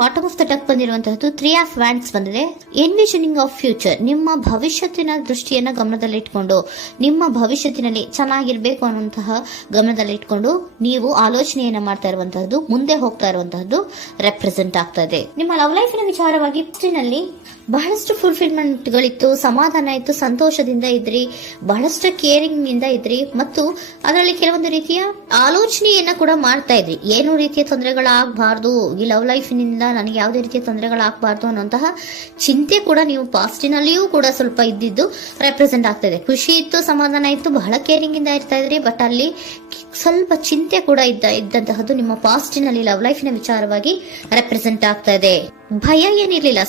Bottom of the deck ಬಂದಿರುವಂತಹದ್ದು 3 of wands ಬಂದಿದೆ. Envisioning of future, ನಿಮ್ಮ ಭವಿಷ್ಯತ್ತಿನ ದೃಷ್ಟಿಯನ್ನ ಗಮನದಲ್ಲಿಟ್ಕೊಂಡು, ನಿಮ್ಮ ಭವಿಷ್ಯತ್ತಿನಲ್ಲಿ ಚೆನ್ನಾಗಿರ್ಬೇಕು ಅನ್ನುವಂತಹ ಗಮನದಲ್ಲಿಟ್ಕೊಂಡು ನೀವು ಆಲೋಚನೆಯನ್ನ ಮಾಡ್ತಾ ಇರುವಂತಹದ್ದು, ಮುಂದೆ ಹೋಗ್ತಾ ಇರುವಂತಹದ್ದು ರೆಪ್ರೆಸೆಂಟ್ ಆಗ್ತಾ ಇದೆ. ನಿಮ್ಮ ಲವ್ ಲೈಫಿನ ವಿಚಾರವಾಗಿ ನಲ್ಲಿ ಬಹಳಷ್ಟು ಫುಲ್ಫಿಲ್ಮೆಂಟ್ ಗಳಿತ್ತು, ಸಮಾಧಾನ ಇತ್ತು, ಸಂತೋಷದಿಂದ ಇದ್ರಿ, ಬಹಳಷ್ಟು ಕೇರಿಂಗ್ ನಿಂದ ಇದ್ರಿ ಮತ್ತು ಅದರಲ್ಲಿ ಕೆಲವೊಂದು ರೀತಿಯ ಆಲೋಚನೆಯನ್ನ ಕೂಡ ಮಾಡ್ತಾ ಇದ್ರಿ. ಏನು ರೀತಿಯ ತೊಂದರೆಗಳಾಗಬಾರ್ದು, ಈ ಲವ್ ಲೈಫಿನಿಂದ ನನಗೆ ಯಾವುದೇ ರೀತಿಯ ತೊಂದರೆಗಳಾಗಬಾರ್ದು ಅನ್ನುವಂತಹ ಚಿಂತೆ ಕೂಡ ನೀವು ಪಾಸ್ಟಿನಲ್ಲಿಯೂ ಕೂಡ ಸ್ವಲ್ಪ ಇದ್ದಿದ್ದು ರೆಪ್ರೆಸೆಂಟ್ ಆಗ್ತಾ ಇದೆ. ಖುಷಿ ಇತ್ತು, ಸಮಾಧಾನ ಇತ್ತು, ಬಹಳ ಕೇರಿಂಗ್ ಇಂದ ಇರ್ತಾ ಇದ್ರಿ, ಬಟ್ ಅಲ್ಲಿ ಸ್ವಲ್ಪ ಚಿಂತೆ ಕೂಡ ಇದ್ದಂತಹದ್ದು ನಿಮ್ಮ ಪಾಸ್ಟಿನಲ್ಲಿ ಲವ್ ಲೈಫಿನ ವಿಚಾರವಾಗಿ ರೆಪ್ರೆಸೆಂಟ್ ಆಗ್ತಾ ಇದೆ. ಭಯ ಏನಿರ್ಲಿಲ್ಲ,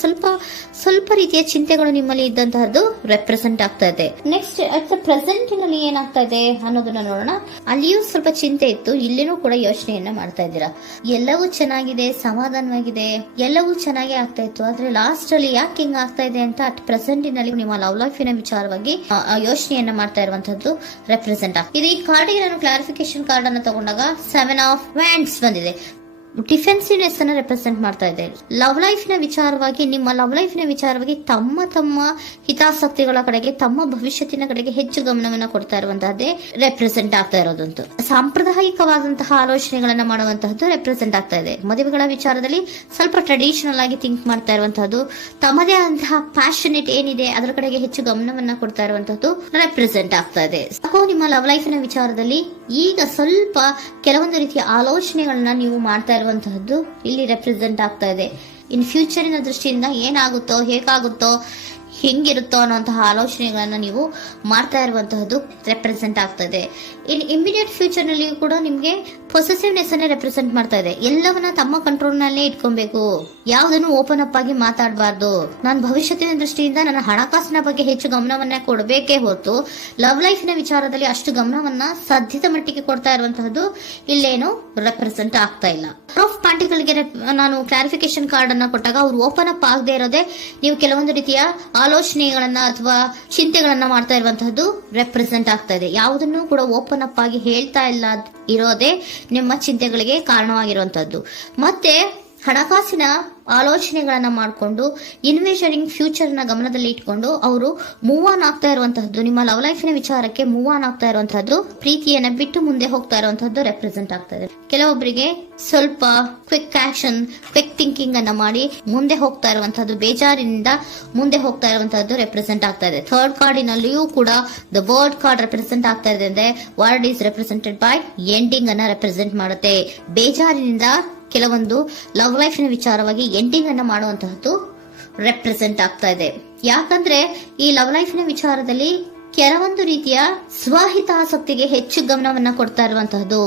ಸ್ವಲ್ಪ ರೀತಿಯ ಚಿಂತೆಗಳು ನಿಮ್ಮಲ್ಲಿ ಇದ್ದಂತಹದ್ದು ರೆಪ್ರೆಸೆಂಟ್ ಆಗ್ತಾ ಇದೆ. ನೆಕ್ಸ್ಟ್ ಅಟ್ ದ ಪ್ರೆಸೆಂಟ್ ನಲ್ಲಿ ಏನಾಗ್ತಾ ಇದೆ ಅನ್ನೋದನ್ನ ನೋಡೋಣ. ಅಲ್ಲಿಯೂ ಸ್ವಲ್ಪ ಚಿಂತೆ ಇತ್ತು, ಇಲ್ಲಿನೂ ಕೂಡ ಯೋಚನೆಯನ್ನ ಮಾಡ್ತಾ ಇದ್ದೀರಾ. ಎಲ್ಲವೂ ಚೆನ್ನಾಗಿದೆ, ಸಮಾಧಾನವಾಗಿದೆ, ಎಲ್ಲವೂ ಚೆನ್ನಾಗಿ ಆಗ್ತಾ ಇತ್ತು, ಆದ್ರೆ ಲಾಸ್ಟ್ ಅಲ್ಲಿ ಯಾಕೆ ಹಿಂಗ್ ಆಗ್ತಾ ಇದೆ ಅಂತ ಅಟ್ ಪ್ರೆಸೆಂಟ್ ನಲ್ಲಿ ನಿಮ್ಮ ಲವ್ ಲೈಫಿನ ವಿಚಾರವಾಗಿ ಯೋಚನೆಯನ್ನ ಮಾಡ್ತಾ ಇರುವಂತದ್ದು ರೆಪ್ರೆಸೆಂಟ್ ಆಗ್ತದೆ. ಇದು ಈ ಕಾರ್ಡಿಗೆ ನಾನು ಕ್ಲಾರಿಫಿಕೇಶನ್ ಕಾರ್ಡ್ ಅನ್ನು ತಗೊಂಡಾಗ 7 ಆಫ್ ವ್ಯಾಂಡ್ಸ್ ಬಂದಿದೆ. ಡಿಫೆನ್ಸಿವ್ನೆಸ್ ಅನ್ನ ರೆಪ್ರೆಸೆಂಟ್ ಮಾಡ್ತಾ ಇದೆ. ಲವ್ ಲೈಫಿನ ವಿಚಾರವಾಗಿ, ನಿಮ್ಮ ಲವ್ ಲೈಫಿನ ವಿಚಾರವಾಗಿ ತಮ್ಮ ಹಿತಾಸಕ್ತಿಗಳ ಕಡೆಗೆ, ತಮ್ಮ ಭವಿಷ್ಯತ್ತಿನ ಕಡೆಗೆ ಹೆಚ್ಚು ಗಮನವನ್ನ ಕೊಡ್ತಾ ಇರುವಂತಹದ್ದೇ ರೆಪ್ರೆಸೆಂಟ್ ಆಗ್ತಾ ಇರೋದಂತೂ. ಸಾಂಪ್ರದಾಯಿಕವಾದಂತಹ ಆಲೋಚನೆಗಳನ್ನ ಮಾಡುವಂತಹದ್ದು ರೆಪ್ರೆಸೆಂಟ್ ಆಗ್ತಾ ಇದೆ. ಮದುವೆಗಳ ವಿಚಾರದಲ್ಲಿ ಸ್ವಲ್ಪ ಟ್ರೆಡಿಷನಲ್ ಆಗಿ ಥಿಂಕ್ ಮಾಡ್ತಾ ಇರುವಂತಹದ್ದು, ತಮ್ಮದೇ ಆದಂತಹ ಪ್ಯಾಷನೇಟ್ ಏನಿದೆ ಅದರ ಕಡೆಗೆ ಹೆಚ್ಚು ಗಮನವನ್ನ ಕೊಡ್ತಾ ಇರುವಂತಹದ್ದು ರೆಪ್ರೆಸೆಂಟ್ ಆಗ್ತಾ ಇದೆ. ನಿಮ್ಮ ಲವ್ ಲೈಫಿನ ವಿಚಾರದಲ್ಲಿ ಈಗ ಸ್ವಲ್ಪ ಕೆಲವೊಂದು ರೀತಿಯ ಆಲೋಚನೆಗಳನ್ನ ನೀವು ಮಾಡ್ತಾ ಇರುವಂತಹದ್ದು ಇಲ್ಲಿ ರೆಪ್ರೆಸೆಂಟ್ ಆಗ್ತಾ ಇದೆ. ಇನ್ ಫ್ಯೂಚರಿನ ದೃಷ್ಟಿಯಿಂದ ಏನಾಗುತ್ತೋ, ಹೇಗಾಗುತ್ತೋ, ಹೆಂಗಿರುತ್ತೋ ಅನ್ನುವಂತಹ ಆಲೋಚನೆಗಳನ್ನ ನೀವು ಮಾಡ್ತಾ ಇರುವಂತಹದ್ದು ರೆಪ್ರೆಸೆಂಟ್ ಆಗ್ತದೆ. ಇನ್ ಇಮಿಡಿಯೇಟ್ ಫ್ಯೂಚರ್ ನಲ್ಲಿ ಕೂಡ ನಿಮ್ಗೆ ಪೊಸೆಸಿವ್ನೆಸ್ ಅನ್ನ ರೆಪ್ರೆಸೆಂಟ್ ಮಾಡ್ತಾ ಇದೆ. ಎಲ್ಲವನ್ನ ತಮ್ಮ ಕಂಟ್ರೋಲ್ ನಲ್ಲೇ ಇಟ್ಕೊಬೇಕು, ಯಾವುದನ್ನು ಓಪನ್ ಅಪ್ ಆಗಿ ಮಾತಾಡಬಾರ್ದು. ನಾನು ಭವಿಷ್ಯತ್ತಿನ ದೃಷ್ಟಿಯಿಂದ ನನ್ನ ಹಣಕಾಸಿನ ಬಗ್ಗೆ ಹೆಚ್ಚು ಗಮನವನ್ನ ಕೊಡಬೇಕೇ ಹೊರತು ಲವ್ ಲೈಫಿನ ವಿಚಾರದಲ್ಲಿ ಅಷ್ಟು ಗಮನವನ್ನ ಸಾಧ್ಯದ ಮಟ್ಟಿಗೆ ಕೊಡ್ತಾ ಇರುವಂತಹದ್ದು ಇಲ್ಲೇನು ರೆಪ್ರೆಸೆಂಟ್ ಆಗ್ತಾ ಇಲ್ಲ. ಆಫ್ ಪಾರ್ಟಿಗಳಿಗೆ ನಾನು ಕ್ಲಾರಿಫಿಕೇಶನ್ ಕಾರ್ಡ್ ಅನ್ನ ಕೊಟ್ಟಾಗ ಅವ್ರು ಓಪನ್ ಅಪ್ ಆಗದೆ ಇರೋದೇ ನೀವು ಕೆಲವೊಂದು ರೀತಿಯ ಆಲೋಚನೆಗಳನ್ನ ಅಥವಾ ಚಿಂತೆಗಳನ್ನ ಮಾಡ್ತಾ ಇರುವಂತಹದ್ದು ರೆಪ್ರೆಸೆಂಟ್ ಆಗ್ತಾ ಇದೆ. ಯಾವುದನ್ನು ಕೂಡ ಓಪನ್ ಅಪ್ ಆಗಿ ಹೇಳ್ತಾ ಇಲ್ಲ ಇರೋದೇ ನಿಮ್ಮ ಚಿಂತೆಗಳಿಗೆ ಕಾರಣವಾಗಿರುವಂತಹದ್ದು. ಮತ್ತೆ ಹಣಕಾಸಿನ ಆಲೋಚನೆಗಳನ್ನ ಮಾಡಿಕೊಂಡು ಇನ್ವೆಸ್ಟಿಂಗ್ ಫ್ಯೂಚರ್ ನ ಗಮನದಲ್ಲಿ ಇಟ್ಕೊಂಡು ಅವರು ಮೂವ್ ಆನ್ ಆಗ್ತಾ ಇರುವಂತಹದ್ದು, ನಿಮ್ಮ ಲವ್ ಲೈಫಿನ ವಿಚಾರಕ್ಕೆ ಮೂವ್ ಆನ್ ಆಗ್ತಾ ಇರುವಂತಹದ್ದು, ಪ್ರೀತಿಯನ್ನ ಬಿಟ್ಟು ಮುಂದೆ ಹೋಗ್ತಾ ಇರುವಂತಹದ್ದು ರೆಪ್ರೆಸೆಂಟ್ ಆಗ್ತಾ ಇದೆ. ಕೆಲವೊಬ್ಬರಿಗೆ ಸ್ವಲ್ಪ ಕ್ವಿಕ್ ಆಕ್ಷನ್, ಕ್ವಿಕ್ ಥಿಂಕಿಂಗ್ ಅನ್ನ ಮಾಡಿ ಮುಂದೆ ಹೋಗ್ತಾ ಇರುವಂತಹದ್ದು, ಬೇಜಾರಿನಿಂದ ಮುಂದೆ ಹೋಗ್ತಾ ಇರುವಂತಹದ್ದು ರೆಪ್ರೆಸೆಂಟ್ ಆಗ್ತಾ ಇದೆ. ಥರ್ಡ್ ಕಾರ್ಡಿನಲ್ಲಿಯೂ ಕೂಡ ದ ವರ್ಡ್ ಕಾರ್ಡ್ ರೆಪ್ರೆಸೆಂಟ್ ಆಗ್ತಾ ಇದೆ. ಅಂದ್ರೆ word is represented by ending ಅನ್ನ ರೆಪ್ರೆಸೆಂಟ್ ಮಾಡುತ್ತೆ. ಬೇಜಾರಿನಿಂದ ಕೆಲವೊಂದು ಲವ್ ಲೈಫಿನ ವಿಚಾರವಾಗಿ ಎಂಡಿಂಗ್ ಅನ್ನ ಮಾಡುವಂತಹದ್ದು ರೆಪ್ರೆಸೆಂಟ್ ಆಗ್ತಾ ಇದೆ. ಯಾಕಂದ್ರೆ ಈ ಲವ್ ಲೈಫಿನ ವಿಚಾರದಲ್ಲಿ ಕೆಲವೊಂದು ರೀತಿಯ ಸ್ವಹಿತಾಸಕ್ತಿಗೆ ಹೆಚ್ಚು ಗಮನವನ್ನ ಕೊಡ್ತಾ ಇರುವಂತಹದ್ದು,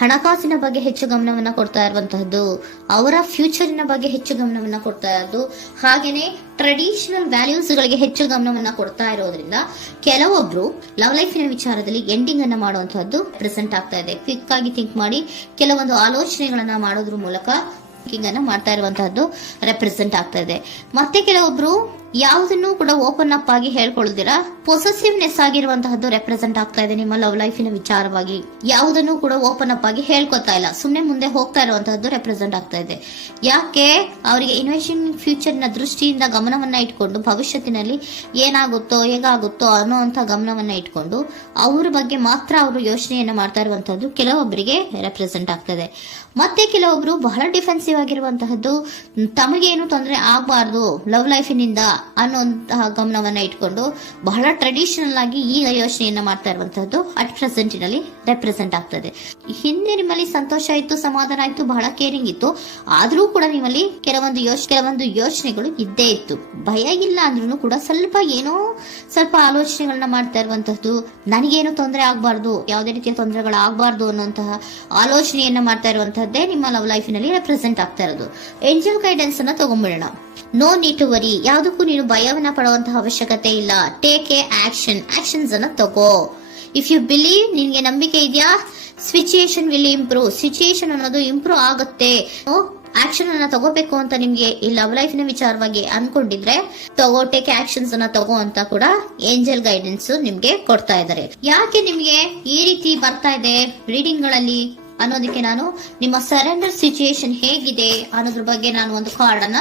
ಹಣಕಾಸಿನ ಬಗ್ಗೆ ಹೆಚ್ಚು ಗಮನವನ್ನ ಕೊಡ್ತಾ ಇರುವಂತಹದ್ದು, ಅವರ ಫ್ಯೂಚರಿನ ಬಗ್ಗೆ ಹೆಚ್ಚು ಗಮನವನ್ನ ಕೊಡ್ತಾ ಇರೋದು, ಹಾಗೇನೆ ಟ್ರೆಡಿಷನಲ್ ವ್ಯಾಲ್ಯೂಸ್ ಗಳಿಗೆ ಹೆಚ್ಚು ಗಮನವನ್ನ ಕೊಡ್ತಾ ಇರೋದ್ರಿಂದ ಕೆಲವೊಬ್ರು ಲವ್ ಲೈಫಿನ ವಿಚಾರದಲ್ಲಿ ಎಂಡಿಂಗ್ ಅನ್ನ ಮಾಡುವಂತಹದ್ದು ಪ್ರೆಸೆಂಟ್ ಆಗ್ತಾ ಇದೆ. ಕ್ವಿಕ್ ಆಗಿ ಥಿಂಕ್ ಮಾಡಿ ಕೆಲವೊಂದು ಆಲೋಚನೆಗಳನ್ನ ಮಾಡೋದ್ರ ಮೂಲಕ ಅನ್ನ ಮಾಡ್ತಾ ಇರುವಂತಹದ್ದು ರೆಪ್ರೆಸೆಂಟ್ ಆಗ್ತಾ ಇದೆ. ಮತ್ತೆ ಕೆಲವೊಬ್ರು ಯಾವುದನ್ನು ಕೂಡ ಓಪನ್ ಅಪ್ ಆಗಿ ಹೇಳ್ಕೊಳ್ದಿರಾ ಪೊಸೆಸಿವ್ನೆಸ್ ಆಗಿರುವಂತಹದ್ದು ರೆಪ್ರೆಸೆಂಟ್ ಆಗ್ತಾ ಇದೆ. ನಿಮ್ಮ ಲವ್ ಲೈಫಿನ ವಿಚಾರವಾಗಿ ಯಾವುದನ್ನು ಕೂಡ ಓಪನ್ ಅಪ್ ಆಗಿ ಹೇಳ್ಕೊತಾ ಇಲ್ಲ, ಸುಮ್ಮನೆ ಮುಂದೆ ಹೋಗ್ತಾ ಇರುವಂತಹದ್ದು ರೆಪ್ರೆಸೆಂಟ್ ಆಗ್ತಾ ಇದೆ. ಯಾಕೆ ಅವರಿಗೆ ಇನ್ವೆಸ್ಟಿಂಗ್ ಫ್ಯೂಚರ್ ನ ದೃಷ್ಟಿಯಿಂದ ಗಮನವನ್ನ ಇಟ್ಕೊಂಡು ಭವಿಷ್ಯತ್ತಿನಲ್ಲಿ ಏನಾಗುತ್ತೋ ಹೇಗಾಗುತ್ತೋ ಅನ್ನೋಂಥ ಗಮನವನ್ನ ಇಟ್ಕೊಂಡು ಅವ್ರ ಬಗ್ಗೆ ಮಾತ್ರ ಅವರು ಯೋಚನೆಯನ್ನ ಮಾಡ್ತಾ ಇರುವಂತಹದ್ದು ಕೆಲವೊಬ್ಬರಿಗೆ ರೆಪ್ರೆಸೆಂಟ್ ಆಗ್ತದೆ. ಮತ್ತೆ ಕೆಲವೊಬ್ರು ಬಹಳ ಡಿಫೆನ್ಸಿವ್ ಆಗಿರುವಂತಹದ್ದು, ತಮಗೇನು ತೊಂದರೆ ಆಗಬಾರ್ದು ಲವ್ ಲೈಫಿನಿಂದ ಅನ್ನುವಂತಹ ಗಮನವನ್ನ ಇಟ್ಕೊಂಡು ಬಹಳ ಟ್ರೆಡಿಷನಲ್ ಆಗಿ ಈಗ ಯೋಚನೆಯನ್ನ ಮಾಡ್ತಾ ಇರುವಂತಹದ್ದು ಅಟ್ ಪ್ರೆಸೆಂಟಿನಲ್ಲಿ ರೆಪ್ರೆಸೆಂಟ್ ಆಗ್ತದೆ. ಹಿಂದೆ ನಿಮ್ಮಲ್ಲಿ ಸಂತೋಷ ಇತ್ತು, ಸಮಾಧಾನ ಇತ್ತು, ಬಹಳ ಕೇರಿಂಗ್ ಇತ್ತು, ಆದ್ರೂ ಕೂಡ ನಿಮ್ಮಲ್ಲಿ ಕೆಲವೊಂದು ಯೋಚನೆಗಳು ಇದ್ದೇ ಇತ್ತು. ಭಯ ಇಲ್ಲ ಅಂದ್ರೂ ಕೂಡ ಸ್ವಲ್ಪ ಆಲೋಚನೆಗಳನ್ನ ಮಾಡ್ತಾ ಇರುವಂತಹದ್ದು, ನನಗೇನು ತೊಂದರೆ ಆಗಬಾರ್ದು, ಯಾವುದೇ ರೀತಿಯ ತೊಂದರೆಗಳು ಆಗಬಾರ್ದು ಅನ್ನುವಂತಹ ಆಲೋಚನೆಯನ್ನ ಮಾಡ್ತಾ ಇರುವಂತಹದ್ದೇ ನಿಮ್ಮ ಲವ್ ಲೈಫಿನಲ್ಲಿ ರೆಪ್ರೆಸೆಂಟ್ ಆಗ್ತಾ ಇರೋದು. ಏಂಜಲ್ ಗೈಡೆನ್ಸ್ ಅನ್ನ ತಗೊಂಡ್ಬಿಡೋಣ. ನೋ ನೀಡ್ ಟು ವರಿ, ಯಾವುದಕ್ಕೂ ನೀನು ಭಯವನ್ನ ಪಡುವಂತಹ ಅವಶ್ಯಕತೆ ಇಲ್ಲ. ಟೇಕ್ ಎ ಆಕ್ಷನ್ಸ್ ಅನ್ನ ತಗೋ. ಇಫ್ ಯು ಬಿಲೀವ್, ನಿನ್ಗೆ ನಂಬಿಕೆ ಇದೆಯಾ, ಸಿಚುಯೇಷನ್ ವಿಲ್ ಇಂಪ್ರೂವ್, ಸಿಚುಯೇಷನ್ ಅನ್ನೋದು ಇಂಪ್ರೂವ್ ಆಗುತ್ತೆ. ಆಕ್ಷನ್ ಅನ್ನ ತಗೋಬೇಕು ಅಂತ ನಿಮ್ಗೆ ಈ ಲವ್ ಲೈಫಿನ ವಿಚಾರವಾಗಿ ಅನ್ಕೊಂಡಿದ್ರೆ ಟೇಕ್ ಆಕ್ಷನ್ಸ್ ಅನ್ನ ತಗೋ ಅಂತ ಕೂಡ ಏಂಜಲ್ ಗೈಡೆನ್ಸ್ ನಿಮ್ಗೆ ಕೊಡ್ತಾ ಇದ್ದಾರೆ. ಯಾಕೆ ನಿಮ್ಗೆ ಈ ರೀತಿ ಬರ್ತಾ ಇದೆ ರೀಡಿಂಗ್ ಗಳಲ್ಲಿ ಅನ್ನೋದಕ್ಕೆ ನಾನು ನಿಮ್ಮ ಸರೆಂಡರ್ ಸಿಚುಯೇಷನ್ ಹೇಗಿದೆ ಅನ್ನೋದ್ರ ಬಗ್ಗೆ ನಾನು ಒಂದು ಕಾರ್ಡ್ ಅನ್ನ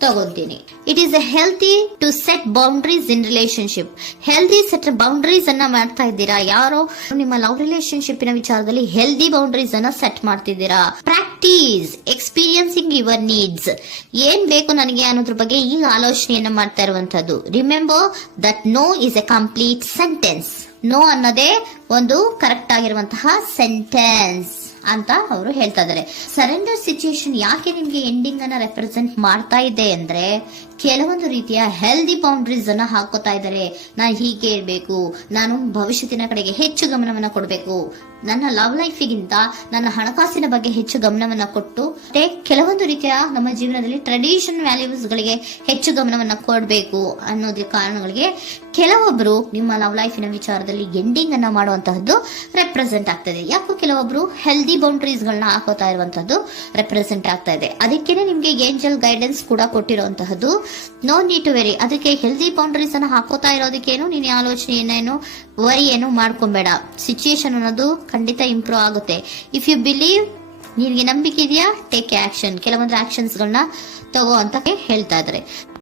ತಗೊಂತೀನಿ. It is a healthy to set boundaries in relationship. Healthy set boundaries ಅನ್ನ ಮಾಡ್ತಾ ಇದ್ದೀರಾ? ಯಾರೋ ನಿಮ್ಮ ಲವ್ ರಿಲೇಶನ್ಶಿಪ್ ವಿಚಾರದಲ್ಲಿ ಹೆಲ್ದಿ ಬೌಂಡ್ರೀಸ್ ಅನ್ನ ಸೆಟ್ ಮಾಡ್ತಿದ್ದೀರಾ? Practice experiencing your needs. ಏನ್ ಬೇಕು ನನಗೆ ಅನ್ನೋದ್ರ ಬಗ್ಗೆ ಈಗ ಆಲೋಚನೆಯನ್ನ ಮಾಡ್ತಾ ಇರುವಂತದ್ದು. Remember that no is a complete sentence. No ಅನ್ನೋದೇ ಒಂದು ಕರೆಕ್ಟ್ ಆಗಿರುವಂತಹ ಸೆಂಟೆನ್ಸ್ ಅಂತ ಅವರು ಹೇಳ್ತಾ ಇದ್ದಾರೆ. ಸರೆಂಡರ್ ಸಿಚುಯೇಷನ್ ಯಾಕೆ ನಿಮ್ಗೆ ಎಂಡಿಂಗ್ ಅನ್ನ ರೆಪ್ರೆಸೆಂಟ್ ಮಾಡ್ತಾ ಇದೆ ಅಂದ್ರೆ, ಕೆಲವೊಂದು ರೀತಿಯ ಹೆಲ್ದಿ ಬೌಂಡ್ರೀಸ್ ಅನ್ನ ಹಾಕೋತಾ ಇದ್ದಾರೆ. ನಾನು ಹೀಗೆ ಇರಬೇಕು, ನಾನು ಭವಿಷ್ಯತ್ತಿನ ಕಡೆಗೆ ಹೆಚ್ಚು ಗಮನವನ್ನ ಕೊಡಬೇಕು, ನನ್ನ ಲವ್ ಲೈಫಿಗಿಂತ ನನ್ನ ಹಣಕಾಸಿನ ಬಗ್ಗೆ ಹೆಚ್ಚು ಗಮನವನ್ನ ಕೊಟ್ಟು ಮತ್ತೆ ಕೆಲವೊಂದು ರೀತಿಯ ನಮ್ಮ ಜೀವನದಲ್ಲಿ ಟ್ರೆಡಿಷನ್ ವ್ಯಾಲ್ಯೂಸ್ ಗಳಿಗೆ ಹೆಚ್ಚು ಗಮನವನ್ನ ಕೊಡಬೇಕು ಅನ್ನೋದ್ರ ಕಾರಣಗಳಿಗೆ ಕೆಲವೊಬ್ರು ನಿಮ್ಮ ಲವ್ ಲೈಫಿನ ವಿಚಾರದಲ್ಲಿ ಎಂಡಿಂಗ್ ಅನ್ನ ಮಾಡುವಂತಹದ್ದು ರೆಪ್ರೆಸೆಂಟ್ ಆಗ್ತದೆ. ಯಾಕೋ ಕೆಲವೊಬ್ರು ಹೆಲ್ದಿ ಬೌಂಡ್ರೀಸ್ ಗಳನ್ನ ಹಾಕೋತಾ ಇರುವಂತಹದ್ದು ರೆಪ್ರೆಸೆಂಟ್ ಆಗ್ತಾ ಇದೆ. ಅದಕ್ಕೇನೆ ನಿಮ್ಗೆ ಏಂಜಲ್ ಗೈಡೆನ್ಸ್ ಕೂಡ ಕೊಟ್ಟಿರುವಂತಹದ್ದು. No need to worry. ಅದಕ್ಕೆ ಹೆಲ್ದಿ ಬೌಂಡ್ರೀಸ್ ಅನ್ನ ಹಾಕೋತಾ ಇರೋದಕ್ಕೇನು ನೀನು ಆಲೋಚನೆಯನ್ನೇನು ವರಿ ಏನು ಮಾಡ್ಕೊಂಬೇಡ. ಸಿಚುಯೇಷನ್ ಅನ್ನೋದು ಖಂಡಿತ ಇಂಪ್ರೂವ್ ಆಗುತ್ತೆ. ಇಫ್ ಯು ಬಿಲೀವ್, ನಿನ್ಗೆ ನಂಬಿಕೆ ಇದೆಯಾ, ಟೇಕ್ ಆಕ್ಷನ್. ಕೆಲವೊಂದು ಆಕ್ಷನ್ಸ್ ಗಳನ್ನ ತಗೋ ಅಂತ ಹೇಳ್ತಾ ಇದ್ದಾರೆ.